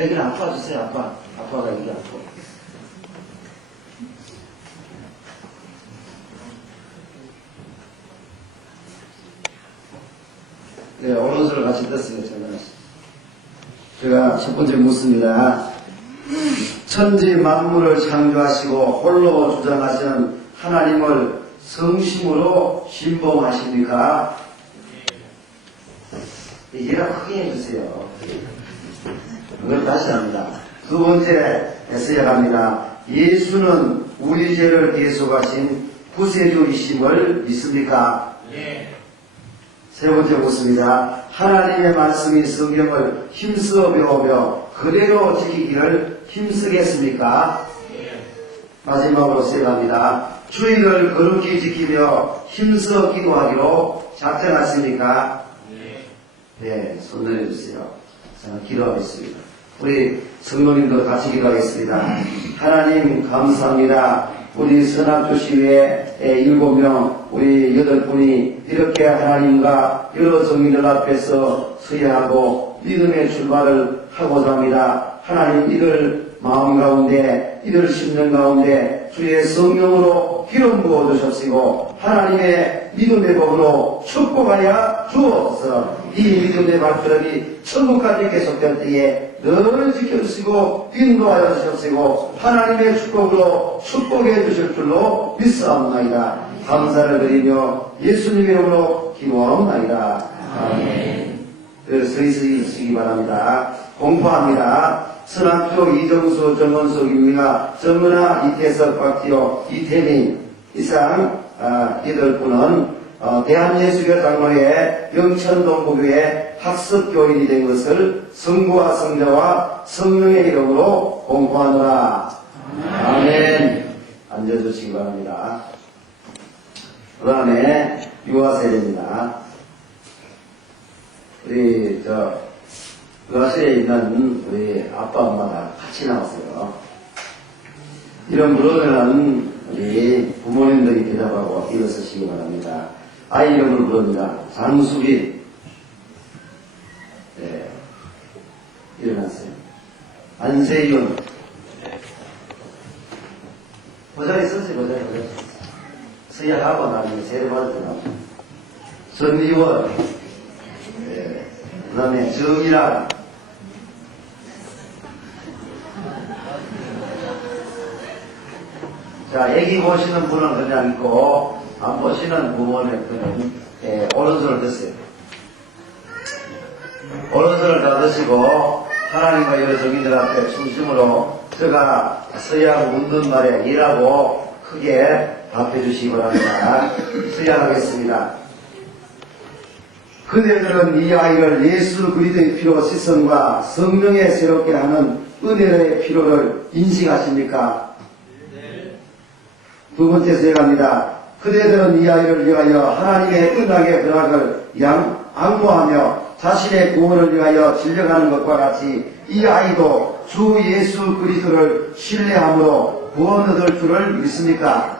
여기는 아빠 주세요, 아빠. 아빠가 여기 아빠. 네, 오른손을 같이 떴어요, 저는. 제가 첫 번째 묻습니다. 천지 만물을 창조하시고 홀로 주장하시는 하나님을 성심으로 신봉하십니까? 이해가 크게 해주세요. 그걸 다시 합니다. 두 번째 에서야 합니다. 예수는 우리 죄를 대속하신 구세주이심을 믿습니까? 세 번째 묻습니다. 하나님의 말씀이 성경을 힘써 배우며 그대로 지키기를 힘쓰겠습니까? 마지막으로 세 갑니다. 주의를 거룩히 지키며 힘써 기도하기로 작정하십니까? 네, 손 내려주세요. 자, 기도하겠습니다. 우리 성도님도 같이 기도하겠습니다. 하나님 감사합니다. 우리 선악조시회 일곱 명, 우리 여덟 분이 이렇게 하나님과 여러 정인들 앞에서 서야하고 믿음의 출발을 하고자 합니다. 하나님 이들 마음 가운데, 이들 심령 가운데 주의 성령으로 기름 부어 주셨시고 하나님의 믿음의 법으로 축복하여 주옵소서 이 믿음의 발걸음이 천국까지 계속될 때에 늘 지켜주시고 인도하여 주셨시고 하나님의 축복으로 축복해 주실 줄로 믿사옵나이다. 감사를 드리며 예수님 이름으로 기도하옵나이다. 아멘. 그 서희서히 있으시기 바랍니다. 공포합니다. 선악조 이정수 정원석 임미가 정은아 이태석 박지호 이태민 이상 아, 이들 분은 어, 대한예수교 장로의 영천동부교의 학습교인이 된 것을 성부와 성자와 성령의 이름으로 공포하노라. 아멘. 앉아주시기 바랍니다. 그 다음에 유아세례입니다. 우리 저 유아세례에 있는 우리 아빠 엄마가 같이 나왔어요. 이런 물어보는 우리 부모님들이 대답하고 일어서시기 바랍니다. 아이 이름을 부릅니다. 장수빈. 네. 일어났어요. 안세윤. 모자리 쓰세요, 모자리, 모자리. 서야 하고 받을 때 나오죠. 전리원. 네. 그 다음에 정이란. 자, 애기 보시는 분은 그냥 있고, 안 보시는 부모는 그냥, 예, 오른손을 드세요. 오른손을 다 드시고, 하나님과 여러 정인들 앞에 중심으로, 제가 서양 묻는 말에 일하고 크게 답해 주시기 바랍니다. 서양하겠습니다. 그대들은 이 아이를 예수 그리스도의 피로 시선과 성령의 새롭게 하는 은혜의 필요를 인식하십니까? 두 번째 세갑니다. 그대들은 이 아이를 위하여 하나님의 은하의 근학을 양 악모하며 자신의 구원을 위하여 진력하는 것과 같이 이 아이도 주 예수 그리스도를 신뢰함으로 구원 얻을 줄을 믿습니까?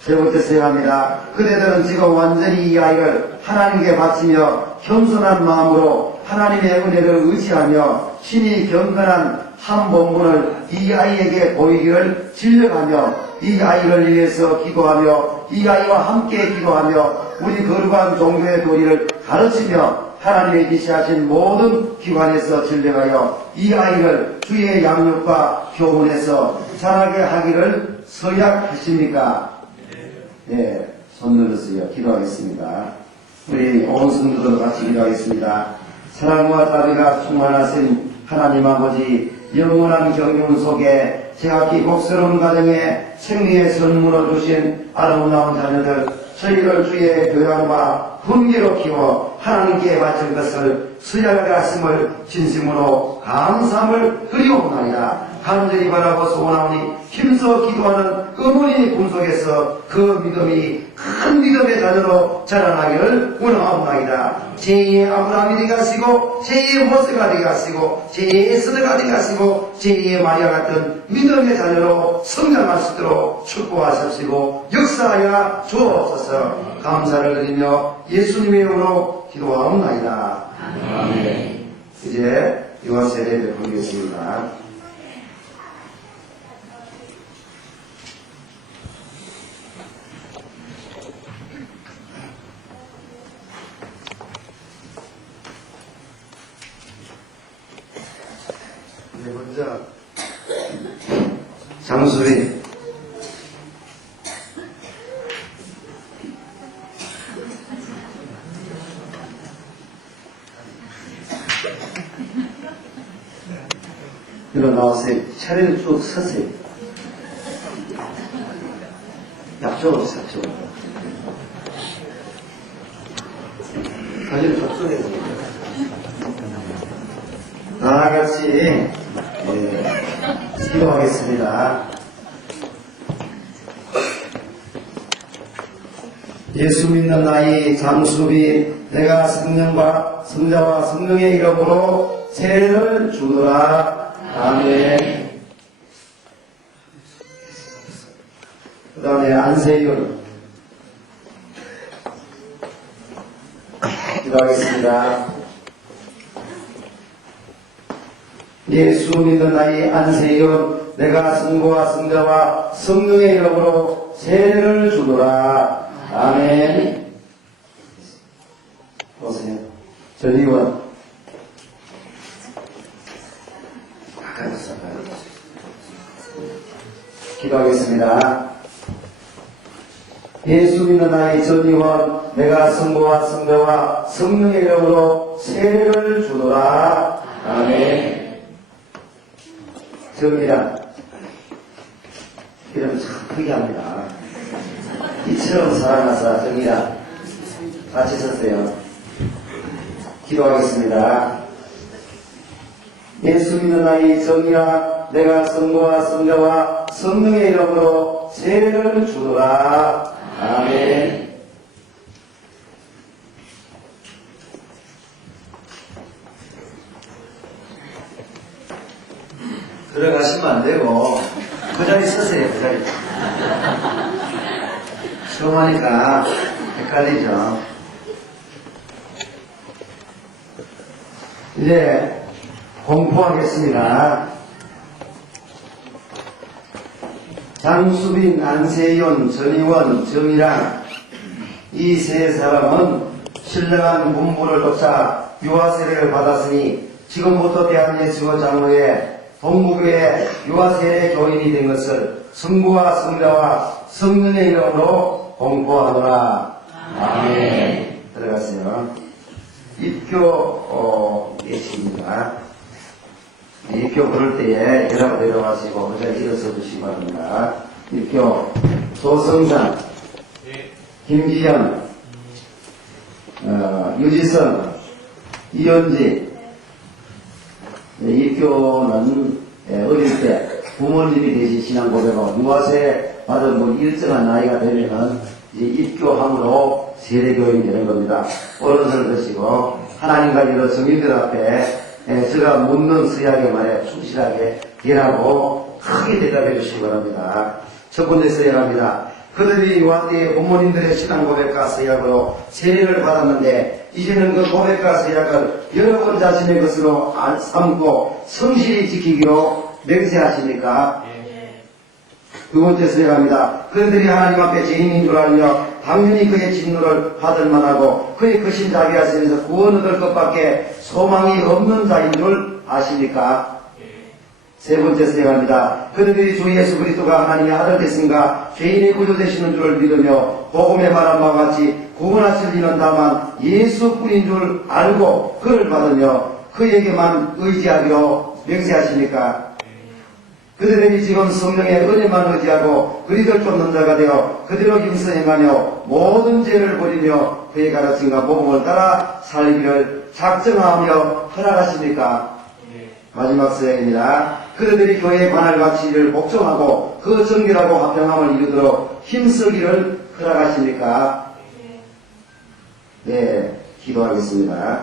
세 번째 세갑니다. 그대들은 지금 완전히 이 아이를 하나님께 바치며 겸손한 마음으로 하나님의 은혜를 의지하며 신이 경건한 한 본분을 이 아이에게 보이기를 진력하며 이 아이를 위해서 기도하며 이 아이와 함께 기도하며 우리 거룩한 종교의 도리를 가르치며 하나님의 지시하신 모든 기관에서 진력하여 이 아이를 주의 양육과 교훈에서 자라게 하기를 서약하십니까? 네, 손 들으세요. 기도하겠습니다. 우리 온 성도들 같이 기도하겠습니다. 사랑과 자비가 충만하신 하나님 아버지 영원한 경륜 속에 제각기 복스러운 가정에 생리의 선물을 주신 아름다운 자녀들 저희를 주의 교양과 훈계로 키워 하나님께 바친 것을 수양하게 하심을 진심으로 감사함을 드리옵나이다. 간절히 바라고 소원하오니 힘써 기도하는 어머니 꿈속에서 그 믿음이 큰 믿음의 자녀로 자라나기를 원하옵나이다. 제2의 아브라함이 되가시고 제2의 모세가 되가시고 제2의 스드가 되가시고 제2의 마리아 같은 믿음의 자녀로 성장할 수 있도록 축복하십시고 역사하여 주옵소서 감사를 드리며 예수님의 이름으로 기도하옵나이다. 아멘. 이제 유아 세례를 부르겠습니다. 네, 먼저 장수리 일어나세요. 차례를 쭉 서세요. 약속 없어, 약속. 사실 접속해야 됩니다. 다 같이, 예, 기도하겠습니다. 예수 믿는 나이 장수비 내가 성령과 성자와 성령의 이름으로 세례를 주노라 아멘. 그 다음에 안세윤. 기도하겠습니다. 예수 믿는 나이 안세윤 내가 성부와 성자와 성령의 이름으로 세례를 주노라. 아멘. 보세요. 전의원 기도하겠습니다. 예수 믿는 나의 전의원 내가 성부와 성자와 성령의 이름으로 세례를 주노라. 아멘. 정이란 이름 참 크게 합니다. 이처럼 살아나서 정이라. 같이 섰어요. 기도하겠습니다. 예수 믿는 나이 정이라. 내가 성부와 성자와 성령의 이름으로 세례를 주노라. 아멘. 들어가시면 안 되고 그 자리 서세요. 그 자리. 처음 하니까 헷갈리죠. 이제 공포하겠습니다. 장수빈, 안세윤, 전희원, 정희랑 이 세 사람은 신령한 공부를 쫓아 유아세례를 받았으니 지금부터 대한예수교 장로의 동국의 유아세례 교인이 된 것을 성부와 성자와 성령의 이름으로 공포하노라. 아멘. 들어가세요. 입교 어, 예식입니다. 입교 부를 때에 여러분 내려가시고 의자 일어서 주시기 바랍니다. 입교 조성산, 김기현, 어, 유지선, 이현지, 네, 입교는 예, 어릴 때 부모님이 대신 신앙 고백하고 유아세 받은 분 일정한 나이가 되면은 이제 입교함으로 세례교인이 되는 겁니다. 어른을 드시고 하나님과 이런 성인들 앞에 예, 제가 묻는 수약의 말에 충실하게 대라고 크게 대답해 주시기 바랍니다. 첫 번째 서약합니다. 그들이 때에 부모님들의 신앙 고백과 서약으로 세례를 받았는데 이제는 그 고백과 서약을 여러분 자신의 것으로 안- 삼고 성실히 지키기로 맹세하십니까? 두 번째 서약합니다. 그들이 하나님 앞에 죄인인 줄 알며 당연히 그의 진노를 받을 만하고 그의 크신 자비 하시면서 구원 얻을 것밖에 소망이 없는 자인 줄 아십니까? 세 번째 서약합니다. 그들이 주 예수 그리스도가 하나님의 아들 되신가 죄인의 구조 되시는 줄을 믿으며 복음의 말한 바와 같이 구원하실 이는 다만 예수뿐인 줄 알고 그를 받으며 그에게만 의지하기로 맹세하십니까? 그들이 지금 성령의 은혜만 의지하고 그리들 쫓는 자가 되어 그대로 김서 행하며 모든 죄를 버리며 그의 가르침과 복음을 따라 살기를 작정하며 허락하십니까? 마지막 서약입니다. 그들이 교회의 관할 가치를 복종하고 그 정결하고 화평함을 이루도록 힘쓰기를 허락하십니까? 네, 기도하겠습니다.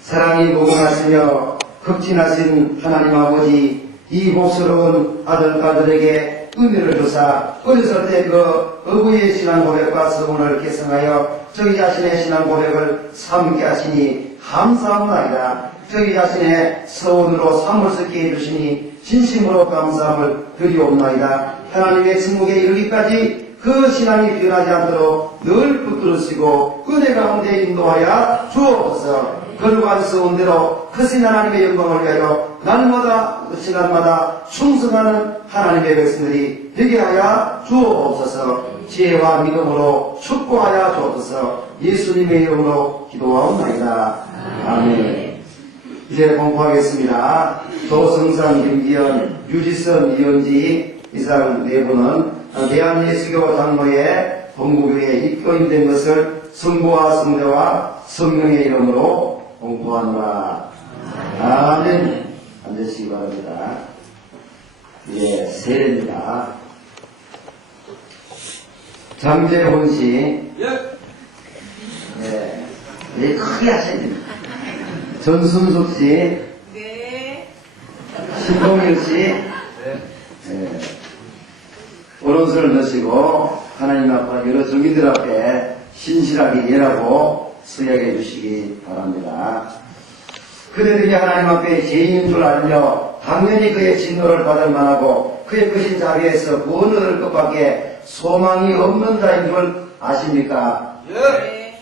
사랑이 무궁하시며 극진하신 하나님 아버지 이 복스러운 아들까들에게 은혜를 주사 어렸을 때 그 어부의 신앙 고백과 서문을 개성하여 저희 자신의 신앙 고백을 삼게 하시니 감사합니다. 저희 자신의 서원으로 삼을 수 있게 해주시니 진심으로 감사함을 드리옵나이다. 하나님의 승국에 이르기까지 그 신앙이 변하지 않도록 늘 붙들으시고 은혜 가운데 인도하여 주옵소서. 걸어간 서원대로 크신 하나님의 영광을 위하여 날마다 시간마다 충성하는 하나님의 백성들이 되게 하여 주옵소서. 지혜와 믿음으로 축복하여 주옵소서. 예수님의 이름으로 기도하옵나이다. 아멘. 이제 공부하겠습니다. 조성상, 김기현, 유지선, 이현지 이상 네 분은 대한예수교 장로의 본국교에 입교인된 것을 성부와 성대와 성령의 이름으로 공부하노라. 아멘. 앉으시기 바랍니다. 예, 세례입니다. 장재훈 씨, 예. 예, 예, 크게 하셔야 됩니다. 전순숙 씨, 네. 신동일 씨, 네. 예, 오른손을 넣으시고 하나님 앞에 여러 정인들 앞에 신실하게 예라고 수약해 주시기 바랍니다. 그대들이 하나님 앞에 죄인인 줄 알며 당연히 그의 진노를 받을 만하고 그의 크신 자비에서 구원을 얻을 것밖에 소망이 없는 자인 줄 아십니까? 예. 네.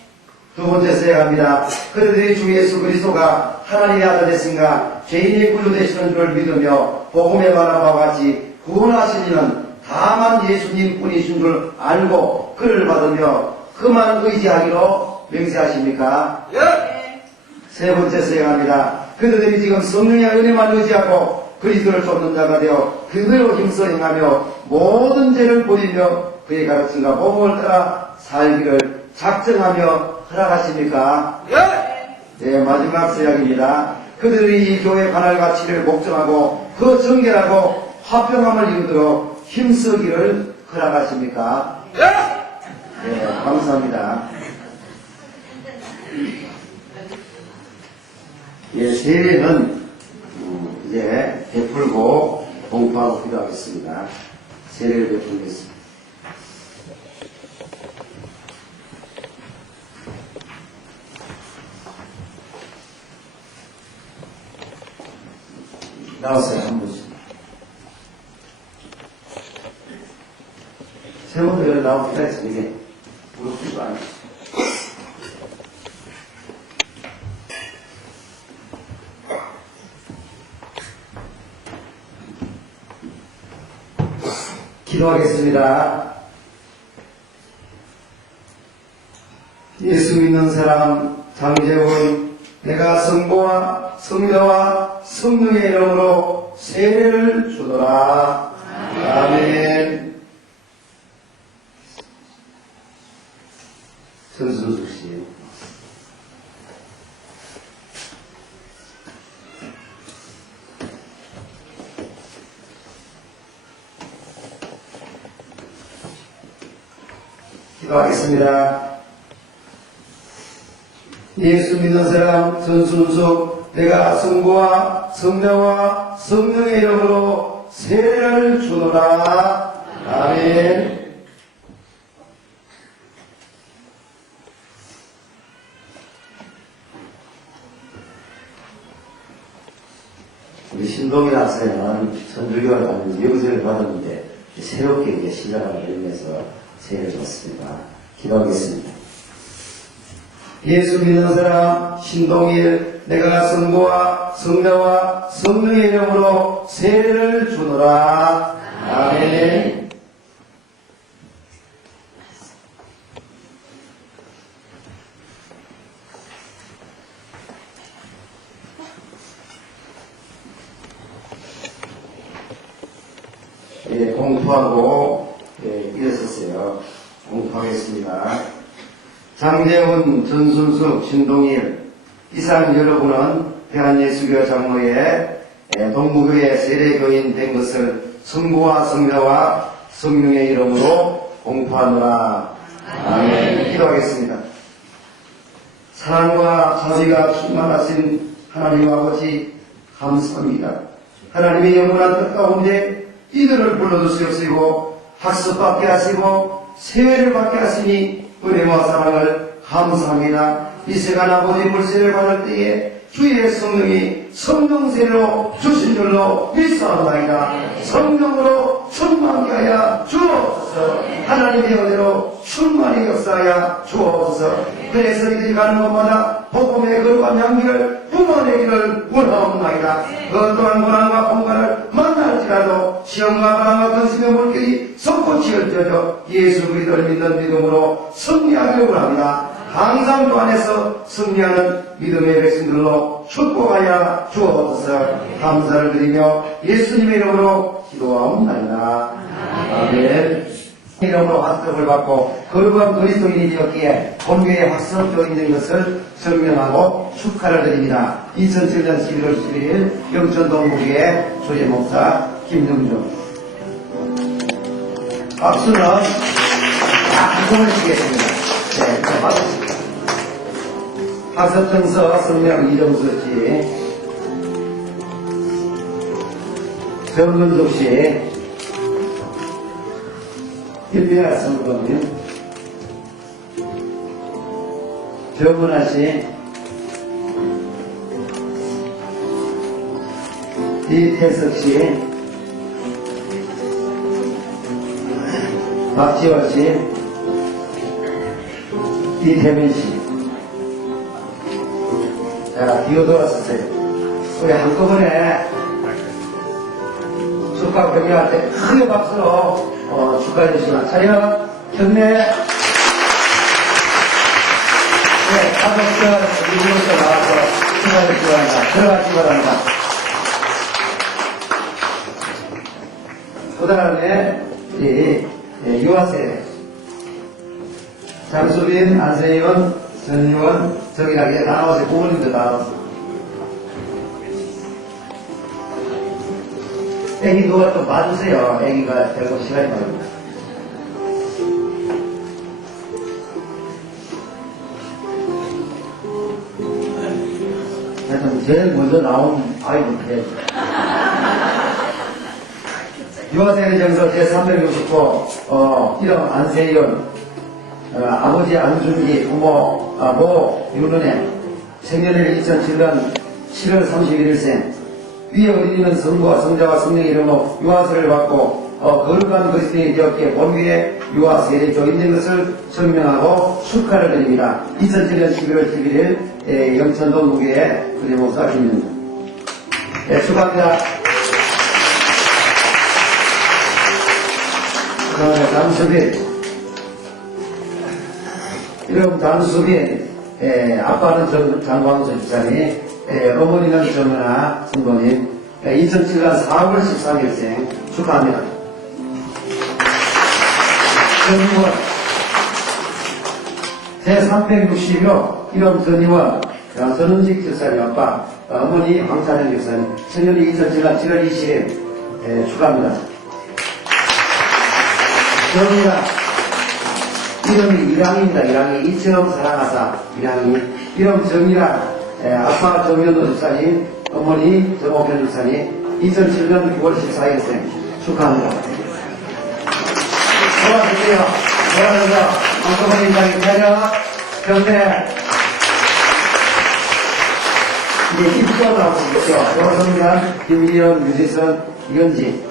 두 번째 세야합니다. 그들이 주 예수 그리스도가 하나님의 아들 되신가 죄인이 분류되시는 줄 믿으며 복음에 관한 바와 같이 구원하신 이는 다만 예수님 뿐이신 줄 알고 그를 받으며 그만 의지하기로 맹세하십니까? 예. 네. 세 번째 세야합니다. 그들이 지금 성령의 은혜만 의지하고 그리스도를 쫓는 자가 되어 그대로 힘써 행하며 모든 죄를 버리며 그의 가르침과 복음을 따라 살기를 작정하며 허락하십니까? 예. 네, 마지막 서약입니다. 그들이 이 교회 관할 가치를 목정하고 그 정결하고 화평함을 이루도록 힘쓰기를 허락하십니까? 예. 네, 감사합니다. 예, 세례는 음, 이제 베풀고 공부하고 기도하겠습니다. 세례를 베풀겠습니다. 나왔어요, 한 분씩. 세 번도 여기 나오기가 했어, 이게. 무릎도 안 기도하겠습니다. 예수 믿는 사람 장재훈 내가 성부와 성녀와 성령의 이름으로 세례를 주노라. 아멘. 전순숙 씨. 기도하겠습니다. 예수 믿는 사람 전순숙 내가 성부와 성녀와 성령의 이름으로 세례를 주노라. 아멘. 우리 신동이라서요, 천주교를 받는 영세를 받았는데, 새롭게 이제 신자가 열면서 세례를 줬습니다. 기도하겠습니다. 예수 믿는 사람, 신동일, 내가 성부와 성녀와 성령의 이름으로 세례를 주노라. 아멘. 예, 공부하고 예, 일어섰어요. 공부하겠습니다. 장재훈, 전순숙, 신동일 이상 여러분은 대한예수교 장로의 예, 동무교회 세례교인 된 것을 성부와 성녀와 성령의 이름으로 공부하노라. 아멘. 기도하겠습니다. 사랑과 자비가 충만하신 하나님 아버지 감사합니다. 하나님의 영원한 뜻 가운데 이들을 불러주시옵시고 학습받게 하시고 세회를 받게 하시니 은혜와 사랑을 감사합니다. 이 세간 아버지 물세를 받을 때에 주의 성령이 성령세로 주신 줄로 믿사옵나이다. 성령으로 충만케 하여 주옵소서. 하나님의 은혜로 충만히 역사하여 주옵소서. 그래서 이들이 가는 곳마다 복음의 거룩한 향기를 뿜어내기를 원하옵나이다. 어떠한 고난과 공간을 만 날지라도 시험과 바람과 근심의 물결이 솟구치어져져 예수 그리스도를 믿는 믿음으로 승리하기를 원합니다. 항상 그 안에서 승리하는 믿음의 백성들로 축복하여 주옵소서 감사를 드리며 예수님의 이름으로 기도하옵나이다. 아멘. 이름으로 학습을 받고 거룩한 그리스도인이 되었기에 확성되어 있는 것을 증명하고 축하를 드립니다. 2007년 11월 11일 영천동국의 조재 목사 김정준 박수는 딱 이동을 치겠습니다. 네, 자, 박수. 박서정서 성명 이정수 씨, 정근숙 씨, 일미아 성도님, 정문아 씨, 이태석 씨, 박지원 씨, 이태민 씨. 자, 뛰어들어왔었어요. 우리 한꺼번에 축하 경례한테 크게 박수로 어, 축하해 주시면 차려 경례 네, 다섯절 미국에서 나와서 축하해 주시기 바랍니다. 들어가시기 바랍니다. 그 다음에 이 예, 유아세 장수빈, 안세현, 전의원, 정일하게 나와서 부모님들 나와서 애기 누가 좀 봐주세요. 애기가 결국 시간이 많습니다. 하여튼 제일 먼저 나온 아이들 돼. 유아세의 정서 제369, 어, 이름 안세현, 어, 아버지 안준기, 부모, 아, 모 윤은혜, 생년일 2007년 7월 31일생, 위에 어린이는 성부와 성자와 성령의 이름으로 유아세를 받고 어, 거룩한 그리스도인이 되었기에 본위에 유아세에 조인된 것을 증명하고 축하를 드립니다. 2007년 11월 11일 에, 영천동 무교의 그리목사 김윤주 네, 축하합니다. 그 다음에 남수빈 이름 남수빈 에, 아빠는 집사님 에, 어머니는 정은아 성도님 에, 2007년 4월 13일생 축하합니다. 전의원 제361호 이름 전의원 어, 전은직 집사님 아빠 어, 어머니 황찬영 집사님 생년이 2007년 7월 20일 에, 축하합니다. 정의가 이름이 이랑입니다. 이랑이 이처럼 사랑하사 이랑이 이름 정이라 에, 아빠 정현도 집사님 어머니 정옥현 집사님 2007년 9월 14일 생 축하합니다. 도와주세요. 도와줘서 한꺼번에 인장이 차려 경례 이제 나오고 있죠. 조성관, 김희연, 유지선, 이현지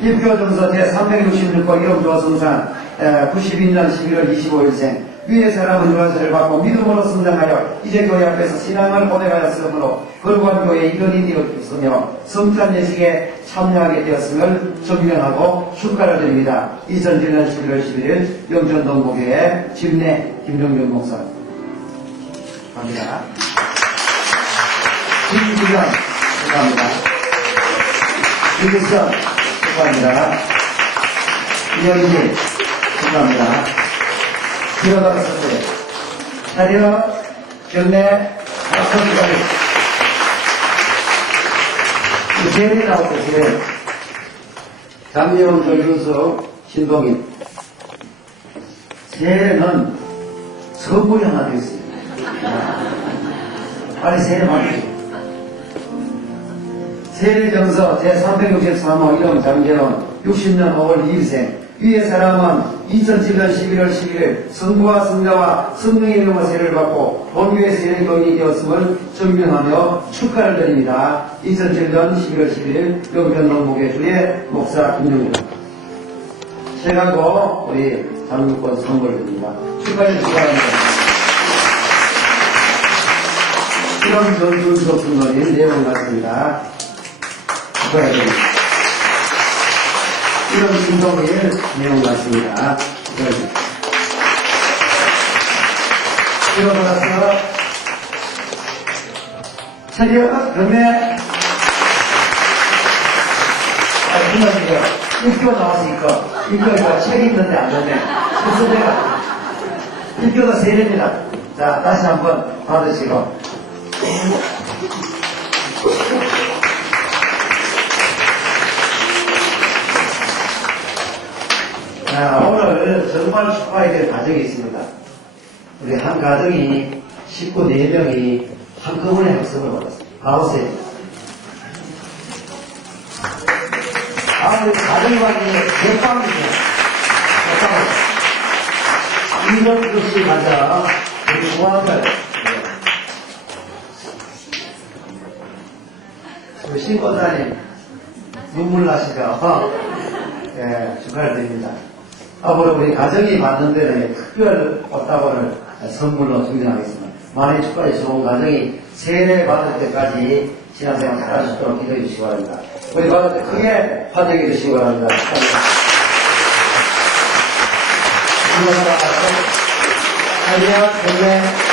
일교정서 제366번 이름 조성산 92년 11월 25일생 위의 사람은 유아세를 받고 믿음으로 성장하여 이제 교회 앞에서 신앙을 고백하였으므로 거룩한 교회의 일원이 되었으며 성탄 예식에 참여하게 되었음을 증명하고 축하를 드립니다. 2007년 11월 11일 영천동고교회 집내 김정균 목사 갑니다. 김주경 축하합니다. 김일선 축하합니다. 이영진 축하합니다. 들어가겠습니다. 차려 경례 박수까지 세례 나왔어요, 세례. 장미영 조준수 신동인 세례는 선물이 하나 있어요. 빨리 세례 받으세요. 세례정서 제363호 이름 장재원 60년 5월 2일생 위의 사람은 2007년 11월 11일 성부와 성자와 성령의 이름으로 세례를 받고 본교의 세례교인이 되었음을 증명하며 축하를 드립니다. 2007년 11월 11일 영변농목의 주의 목사 김영입니다. 최강고 우리 장육권 선물을 드립니다. 축하해 주시기. 이런 전술 접근거리 내용 같습니다. 축하해 드립니다. 이런 신동일 내용 같습니다. 일어나서 새벽 금에 아, 그만이요. 입교 나왔으니까, 입교가 책 있는데 안 됐네. 그래서 내가, 입교가 세례입니다. 자, 다시 한번 받으시고. 자, 오늘 정말 축하해야 될 가정이 있습니다. 우리 한 가정이 식구 4명이 한꺼번에 학습을 받았습니다. 나오세요. 아, 우리 가정관이 대빵이죠. 대빵. 이런 것이 가자. 우리 소아들. 우리 신권사님, 눈물 나시죠? 예, 축하를 드립니다. 앞으로 우리 가정이 받는 데는 특별 꽃다발을 선물로 준비하겠습니다. 많이 축하해 좋은 가정이 세례 받을 때까지 신앙생활 있도록 기도해 주시기 바랍니다. 우리 받을 때 크게 환영해 주시기 바랍니다. 축하드립니다. 안녕, 건강.